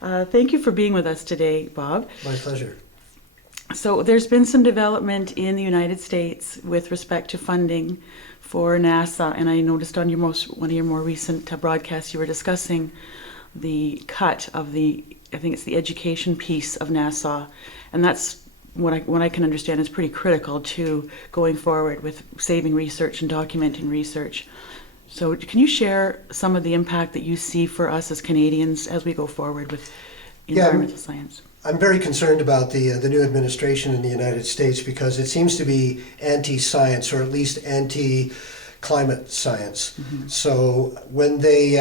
Thank you for being with us today, Bob. My pleasure. So there's been some development in the United States with respect to funding for NASA, and I noticed on one of your more recent broadcasts you were discussing the cut of I think it's the education piece of NASA, and that's what I can understand is pretty critical to going forward with saving research and documenting research. So can you share some of the impact that you see for us as Canadians as we go forward with environmental science? I'm very concerned about the new administration in the United States because it seems to be anti-science, or at least anti-climate science. Mm-hmm. So when they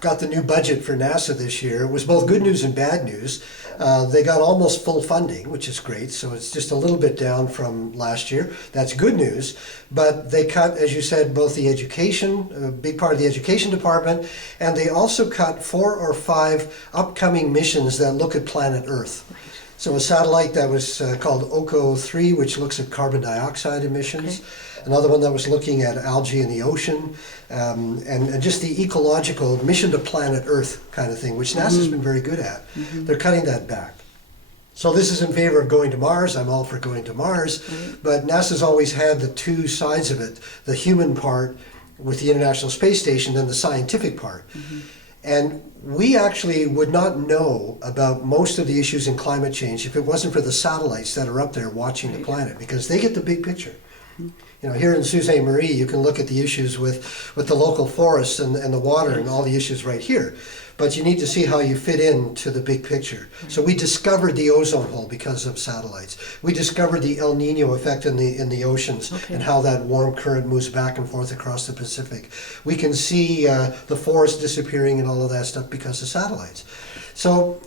got the new budget for NASA this year, it was both good news and bad news. They got almost full funding, which is great. So it's just a little bit down from last year. That's good news. But they cut, as you said, both the education, a big part of the education department, and they also cut 4 or 5 upcoming missions that look at planet Earth. So a satellite that was called OCO-3, which looks at carbon dioxide emissions. Okay. Another one that was looking at algae in the ocean, and just the ecological mission to planet Earth kind of thing, which NASA's been very good at. Mm-hmm. They're cutting that back. So this is in favor of going to Mars. I'm all for going to Mars, but NASA's always had the two sides of it, the human part with the International Space Station and the scientific part. Mm-hmm. And we actually would not know about most of the issues in climate change if it wasn't for the satellites that are up there watching the planet, because they get the big picture. Mm-hmm. You know, here in Sault Ste. Marie, you can look at the issues with the local forests and the water and all the issues right here. But you need to see how you fit into the big picture. So we discovered the ozone hole because of satellites. We discovered the El Nino effect in the oceans and how that warm current moves back and forth across the Pacific. We can see the forest disappearing and all of that stuff because of satellites. So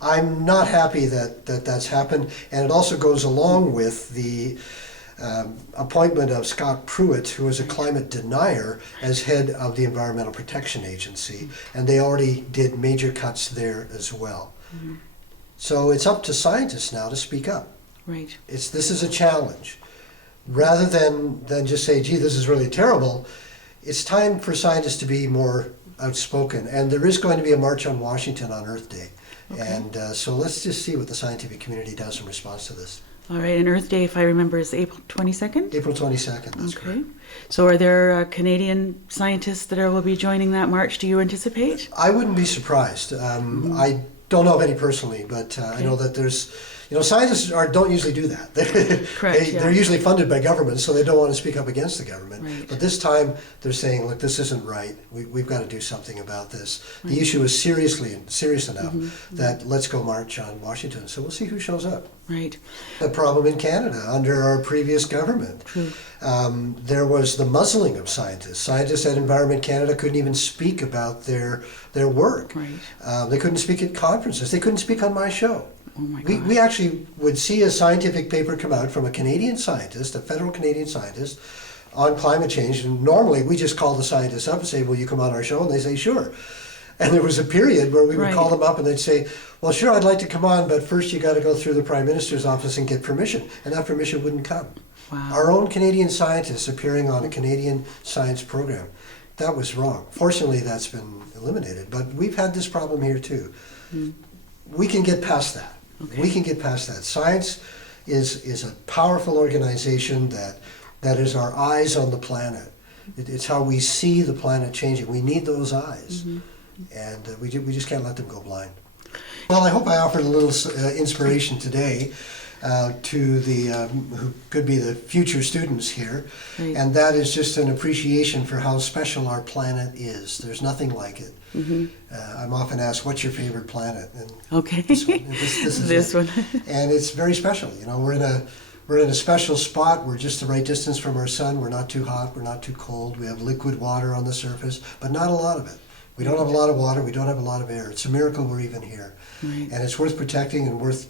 I'm not happy that that's happened. And it also goes along with the appointment of Scott Pruitt, who is a climate denier, as head of the Environmental Protection Agency, and they already did major cuts there as well. Mm-hmm. So it's up to scientists now to speak up. Right. This is a challenge. Rather than just say, gee, this is really terrible, it's time for scientists to be more outspoken. And there is going to be a march on Washington on Earth Day. Okay. And so let's just see what the scientific community does in response to this. All right, and Earth Day, if I remember, is April 22nd? April 22nd, that's correct. So are there Canadian scientists that will be joining that march, do you anticipate? I wouldn't be surprised. I don't know of any personally, but I know that there's, scientists don't usually do that. Correct, They're usually funded by government, so they don't want to speak up against the government. Right. But this time, they're saying, look, this isn't right. We've got to do something about this. Right. The issue is serious enough that let's go march on Washington. So we'll see who shows up. Right. A problem in Canada under our previous government. True. There was the muzzling of scientists. Scientists at Environment Canada couldn't even speak about their work. Right. They couldn't speak at conferences. They couldn't speak on my show. Oh my God. We actually would see a scientific paper come out from a Canadian scientist, a federal Canadian scientist, on climate change. And normally we just call the scientists up and say, will you come on our show? And they say, sure. And there was a period where we would call them up and they'd say, well, sure, I'd like to come on, but first you got to go through the Prime Minister's office and get permission. And that permission wouldn't come. Wow. Our own Canadian scientists appearing on a Canadian science program. That was wrong. Fortunately, that's been eliminated. But we've had this problem here too. We can get past that. Okay. We can get past that. Science is a powerful organization that is our eyes on the planet. It's how we see the planet changing. We need those eyes. And we just can't let them go blind. Well, I hope I offered a little inspiration today to the who could be the future students here, and that is just an appreciation for how special our planet is. There's nothing like it. I'm often asked, "What's your favorite planet?" And this one. This one. And it's very special. We're in a special spot. We're just the right distance from our sun. We're not too hot. We're not too cold. We have liquid water on the surface, but not a lot of it. We don't have a lot of water. We don't have a lot of air. It's a miracle we're even here. Right. And it's worth protecting and worth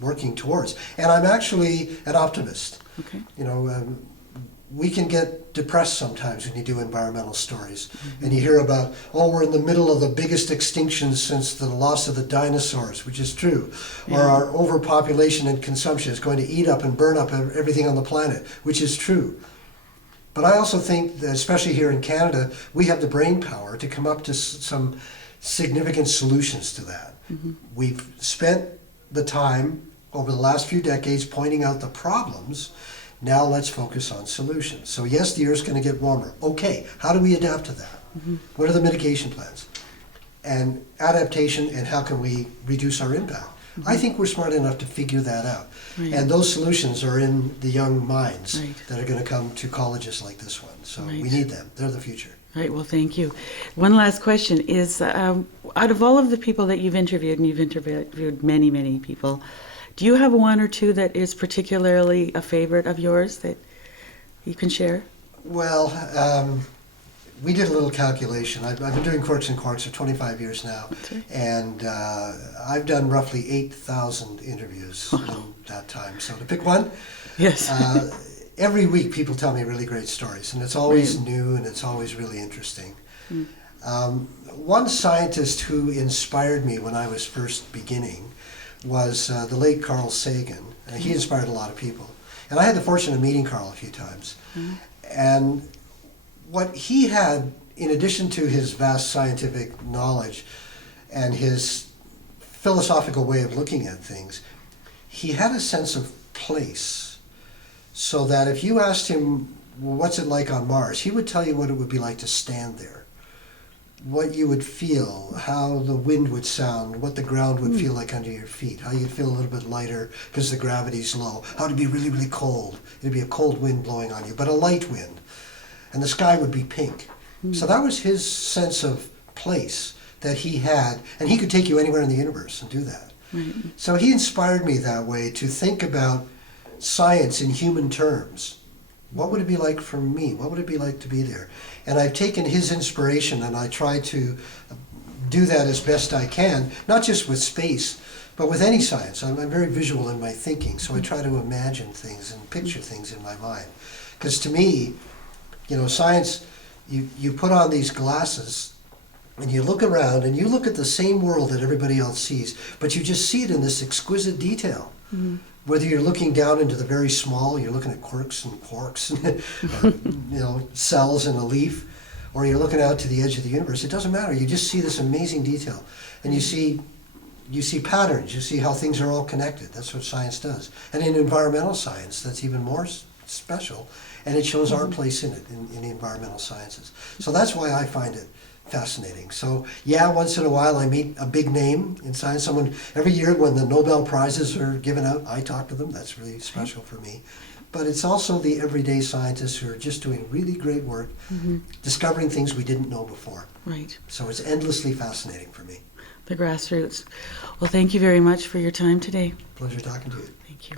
working towards. And I'm actually an optimist. Okay. We can get depressed sometimes when you do environmental stories. And you hear about, we're in the middle of the biggest extinction since the loss of the dinosaurs, which is true. Or our overpopulation and consumption is going to eat up and burn up everything on the planet, which is true. But I also think that, especially here in Canada, we have the brain power to come up to some significant solutions to that. We've spent the time over the last few decades pointing out the problems. Now let's focus on solutions. So yes, the Earth's going to get warmer. Okay, how do we adapt to that? What are the mitigation plans? And adaptation, and how can we reduce our impact? I think we're smart enough to figure that out. Right. And those solutions are in the young minds Right. that are going to come to colleges like this one. So Right. we need them. They're the future. Right, well, thank you. One last question is, out of all of the people that you've interviewed, and you've interviewed many, many people, do you have one or two that is particularly a favorite of yours that you can share? Well, we did a little calculation. I've been doing Quirks and Quarks for 25 years now, Okay. and I've done roughly 8,000 interviews in that time. So to pick one, Yes. every week people tell me really great stories, and it's always new and it's always really interesting. One scientist who inspired me when I was first beginning was the late Carl Sagan. He inspired a lot of people. And I had the fortune of meeting Carl a few times. And what he had, in addition to his vast scientific knowledge and his philosophical way of looking at things, he had a sense of place. So that if you asked him, well, what's it like on Mars, he would tell you what it would be like to stand there, what you would feel, how the wind would sound, what the ground would feel like under your feet, how you'd feel a little bit lighter because the gravity's low, how it'd be really, really cold. It'd be a cold wind blowing on you, but a light wind. And the sky would be pink. So that was his sense of place that he had, and he could take you anywhere in the universe and do that. So he inspired me that way to think about science in human terms. What would it be like for me? What would it be like to be there? And I've taken his inspiration and I try to do that as best I can, not just with space, but with any science. I'm very visual in my thinking, so I try to imagine things and picture things in my mind. Because to me, you know, science, you put on these glasses and you look around and you look at the same world that everybody else sees, but you just see it in this exquisite detail. Whether you're looking down into the very small, you're looking at quirks and quarks, or, you know, cells in a leaf, or you're looking out to the edge of the universe, it doesn't matter. You just see this amazing detail. And you see patterns, you see how things are all connected. That's what science does. And in environmental science, that's even more special. And it shows our place in it, in the environmental sciences. So that's why I find it fascinating. So yeah, once in a while I meet a big name in science. Someone, every year when the Nobel Prizes are given out, I talk to them. That's really special for me. But it's also the everyday scientists who are just doing really great work, discovering things we didn't know before. Right. So it's endlessly fascinating for me. The grassroots. Well, thank you very much for your time today. Pleasure talking to you. Thank you.